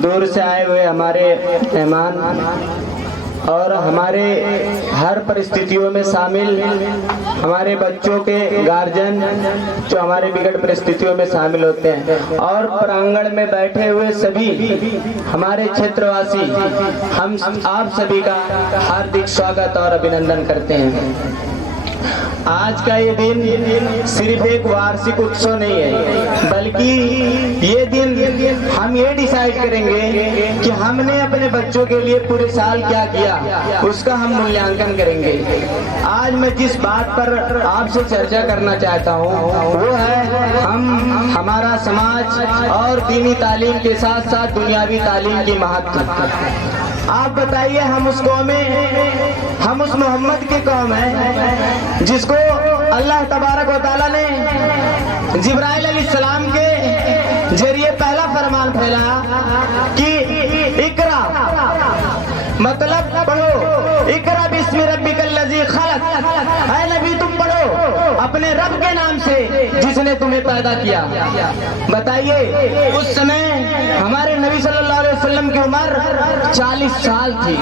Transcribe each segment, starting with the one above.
दूर से आए हुए हमारे मेहमान और हमारे हर परिस्थितियों में शामिल हमारे बच्चों के गार्जियन जो हमारे विकट परिस्थितियों में शामिल होते हैं, और प्रांगण में बैठे हुए सभी हमारे क्षेत्रवासी, हम आप सभी का हार्दिक स्वागत और अभिनंदन करते हैं। आज का ये दिन सिर्फ एक वार्षिक उत्सव नहीं है, बल्कि ये दिन हम ये डिसाइड करेंगे कि हमने अपने बच्चों के लिए पूरे साल क्या किया, उसका हम मूल्यांकन करेंगे। आज मैं जिस बात पर आपसे चर्चा करना चाहता हूँ वो है हमारा समाज और दीनी तालीम के साथ साथ दुनियावी तालीम की महत्व। आप बताइए, हम उस कौम में, हम उस मोहम्मद की कौम है जिसको अल्लाह तबारक व तआला ने जिब्राइल अलैहिस्सलाम के जरिए पहला फरमान फैलाया कि इकरा, मतलब पढ़ो, इकरा बिस्मि रब्बिकल लज़ी खलक। ऐ नबी तुम पढ़ो अपने रब के नाम से जिसने तुम्हें पैदा किया। बताइए, उस समय हमारे नबी सल्लल्लाहु अलैहि वसल्लम की उम्र 40 साल थी।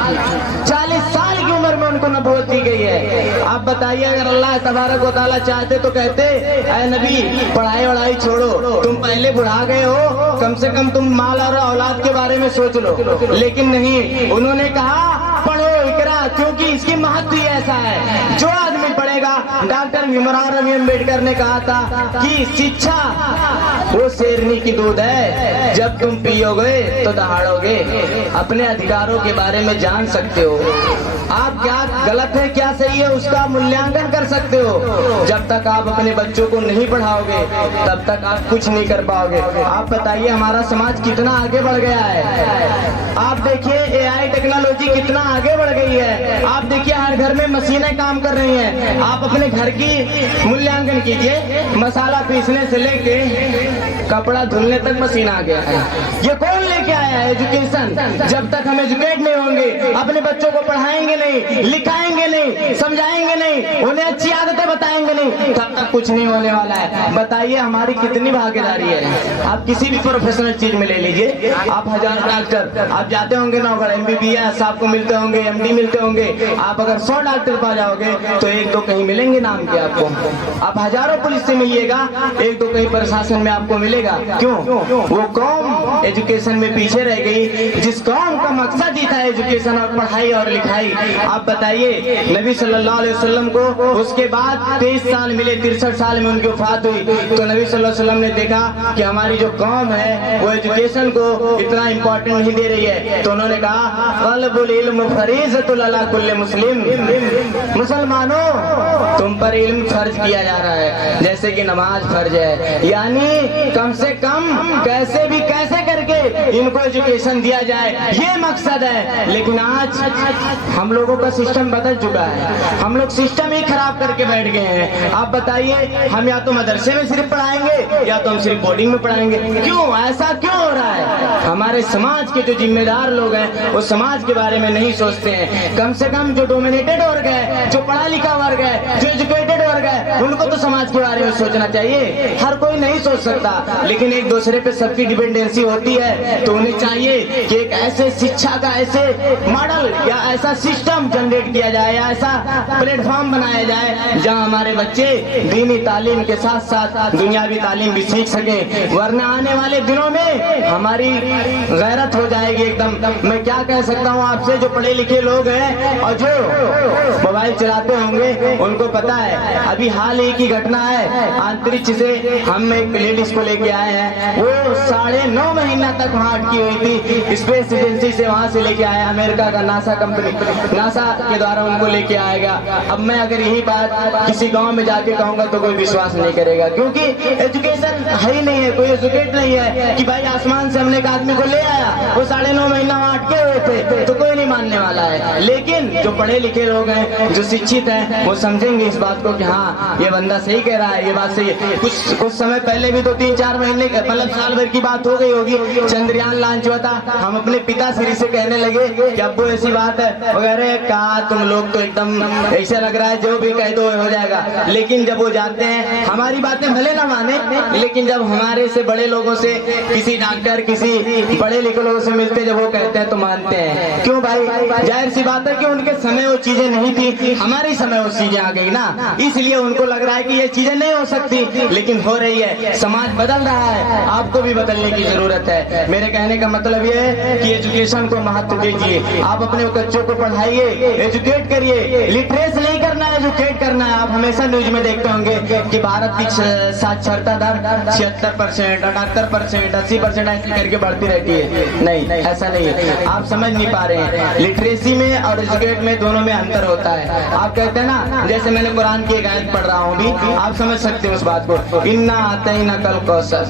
40 साल की उम्र में उनको नबूवत दी गई है। आप बताइए, अगर अल्लाह तबारक व तआला चाहते तो कहते ऐ नबी पढ़ाई वढ़ाई छोड़ो, तुम पहले बुढ़ा गए हो, कम से कम तुम माल और औलाद के बारे में सोच लो। लेकिन नहीं, उन्होंने कहा पढ़ो इकरा, क्योंकि इसकी महत्व ही ऐसा है। जो आदमी पढ़ेगा, डॉक्टर भीमराव रवि अम्बेडकर ने कहा था कि शिक्षा वो शेरनी की दूध है, जब तुम पियोगे तो दहाड़ोगे, अपने अधिकारों के बारे में जान सकते हो, आप क्या गलत है क्या सही है उसका मूल्यांकन कर सकते हो। जब तक आप अपने बच्चों को नहीं पढ़ाओगे तब तक आप कुछ नहीं कर पाओगे। आप बताइए, हमारा समाज कितना आगे बढ़ गया है। आप देखिए एआई टेक्नोलॉजी कितना आगे बढ़ गई है। आप देखिए हर घर में मशीनें काम कर रही हैं। आप अपने घर की मूल्यांकन कीजिए, मसाला पीसने से लेके कपड़ा धुलने तक मशीन आ गया है। ये कौन लेके आया है एजुकेशन? जब तक हम एजुकेट नहीं होंगे, अपने बच्चों को पढ़ाएंगे नहीं, लिखाएंगे नहीं, समझाएंगे नहीं, उन्हें अच्छी आदतें बताएंगे नहीं, तब तक कुछ नहीं होने वाला है। बताइए हमारी कितनी भागीदारी है। आप किसी भी प्रोफेशनल चीज में ले लीजिए, आप हजारों डॉक्टर, आप जाते होंगे नौगढ़ MBBS आपको मिलते होंगे, MD मिलते होंगे। आप अगर 100 डॉक्टर पा जाओगे तो एक दो कहीं मिलेंगे नाम के आपको। आप हजारों पुलिस से मिलिएगा, एक दो कहीं प्रशासन में आपको मिलेगा। क्यों? वो कौम एजुकेशन में पीछे रह गई, जिस कौम का मकसद ही था एजुकेशन और पढ़ाई और लिखाई। आप बताइए, नबी सल्लल्लाहु अलैहि वसल्लम को उसके बाद 23 साल मिले, 63 साल में उनकी वफात हुई, तो नबी सल्लल्लाहु अलैहि वसल्लम ने देखा कि हमारी जो कौम है वो एजुकेशन को इतना इम्पोर्टेंट नहीं दे रही है, तो उन्होंने कहा तलबुल इल्म फरीज़तुन अला कुल्लि मुस्लिम। मुसलमानों, तुम पर इल्म फर्ज किया जा रहा है जैसे कि नमाज फर्ज है। यानी कम से कम कैसे भी कैसे करके इनको एजुकेशन दिया जाए, ये मकसद है। लेकिन आज हम लोगों का सिस्टम बदल चुका है, हम लोग सिस्टम ही खराब करके बैठ गए हैं। आप बताइए, हम या तो मदरसे में सिर्फ पढ़ाएंगे या तो हम सिर्फ बोर्डिंग में पढ़ाएंगे। क्यों? ऐसा क्यों हो रहा है? हमारे समाज के जो जिम्मेदार लोग हैं वो समाज के बारे में नहीं सोचते हैं। कम से कम जो डोमिनेटेड वर्ग है, जो पढ़ा लिखा वर्ग है, जो एजुकेटेड वर्ग है, उनको तो समाज के बारे में सोचना चाहिए। हर कोई नहीं सोच सकता, लेकिन एक दूसरे पे सबकी डिपेंडेंसी होती है, तो उन्हें चाहिए कि एक ऐसे शिक्षा का ऐसे मॉडल या ऐसा सिस्टम जनरेट किया जाए, या ऐसा प्लेटफॉर्म बनाया जाए जहां हमारे बच्चे दीनी तालीम के साथ साथ दुनियावी तालीम भी सीख सकें। वरना आने वाले दिनों में हमारी गैरत हो जाएगी एकदम। मैं क्या कह सकता हूँ आपसे, जो पढ़े लिखे लोग हैं और जो मोबाइल चलाते होंगे उनको पता है। अभी हाल ही की घटना है, अंतरिक्ष से हम एक लेडीज को लेके आए हैं, वो 9.5 महीना तक वहाँ अटकी हुई थी। स्पेस एजेंसी से वहाँ से लेके आया, अमेरिका का नासा कंपनी, नासा के द्वारा उनको लेके आएगा। अब मैं अगर यही बात किसी गांव में जाके कहूंगा तो कोई विश्वास नहीं करेगा, क्योंकि एजुकेशन है ही नहीं है, कोई एजुकेट नहीं है कि भाई आसमान से हमने एक आदमी को ले आया, वो 9.5 महीना वहाँ अटके हुए थे, तो कोई नहीं मानने वाला है। लेकिन जो पढ़े लिखे लोग हैं, जो शिक्षित हैं, वो समझेंगे इस बात को कि हाँ हाँ ये बंदा सही कह रहा है, ये बात सही है। कुछ समय पहले भी तो 3-4 महीने मतलब साल भर की बात हो गई होगी, चंद्रयान लॉन्च हुआ था। हम अपने पिताश्री से कहने लगे कि अब्बू ऐसी बात है वगैरह, कहा तुम लोग तो एकदम ऐसा लग रहा है जो भी कह दो हो जाएगा। लेकिन जब वो जाते हैं, हमारी बातें भले ना माने, लेकिन जब हमारे से बड़े लोगों से, किसी डॉक्टर किसी पढ़े लिखे लोगों से मिलते, जब वो कहते हैं तो मानते हैं। क्यों भाई, जाहिर सी बात है कि उनके समय वो चीजें नहीं थी, हमारे समय वो चीजें आ गई ना, इसलिए उनको लग रहा है कि ये चीजें नहीं हो सकती, लेकिन हो रही है। समाज बदल रहा है, आपको भी बदलने की जरूरत है। मेरे कहने का मतलब ये है कि एजुकेशन को महत्व दीजिए, आप अपने बच्चों को पढ़ाइए, एजुकेट करिए, लिटरेस नहीं करना है, एजुकेट करना है। आप हमेशा न्यूज में देखते होंगे कि भारत की साक्षरता दर 76%, 78%, 80% ऐसी करके बढ़ती रहती है। नहीं, ऐसा नहीं है, आप समझ नहीं पा रहे हैं। लिटरेसी में और एजुकेट में दोनों में अंतर होता है। आप कहते हैं ना, जैसे मैंने कुरान की एक आयत पढ़ रहा हूँ अभी, आप समझ सकते हो उस बात को, इन्ना आतैना कल कौसर।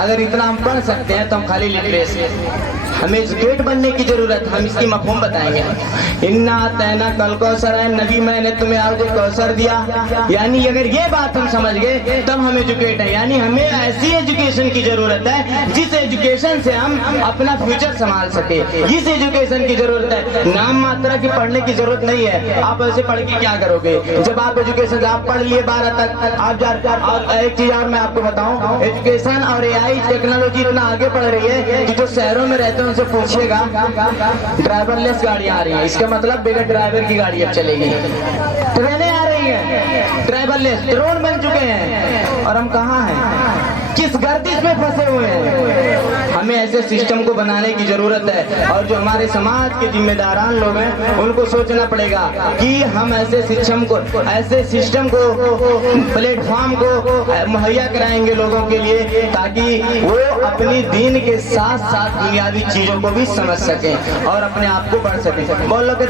अगर इतना हम पढ़ सकते हैं तो हम खाली लिटरेसी, हमें एजुकेट बनने की जरूरत है। हम इसकी मफहूम बताएंगे। इन्ना आतैना कल कौसर है, नबी मैंने तुम्हें आज कौसर दिया, यानी अगर ये बात हम समझ गए तब हम एजुकेट है। यानी हमें ऐसी एजुकेशन की जरूरत है जिस एजुकेशन से हम अपना फ्यूचर संभाल सके, इस एजुकेशन की जरूरत है। नाम मात्रा की पढ़ने की जरूरत नहीं है। आप ऐसे पढ़ के क्या करोगे? जब आप एजुकेशन आप पढ़ लिए 12 तक, आप एक चीज और मैं आपको बताऊं, एजुकेशन और AI टेक्नोलॉजी इतना आगे बढ़ रही है कि जो शहरों में रहते हैं उनसे पूछिएगा, ड्राइवरलेस गाड़ियां आ रही है, इसका मतलब बगैर ड्राइवर की गाड़ी अब चलेगी। ट्रेनें आ रही हैं ड्राइवरलेस, ड्रोन बन चुके हैं, और हम कहाँ हैं? किस गर्दिश में फंसे हुए हैं? हमें ऐसे सिस्टम को बनाने की जरूरत है, और जो हमारे समाज के जिम्मेदारान लोग हैं उनको सोचना पड़ेगा कि हम ऐसे सिस्टम को प्लेटफॉर्म को मुहैया कराएंगे लोगों के लिए, ताकि वो अपनी दीन के साथ साथ दुनियावी चीजों को भी समझ सकें और अपने आप को बढ़ सकें। बोलो के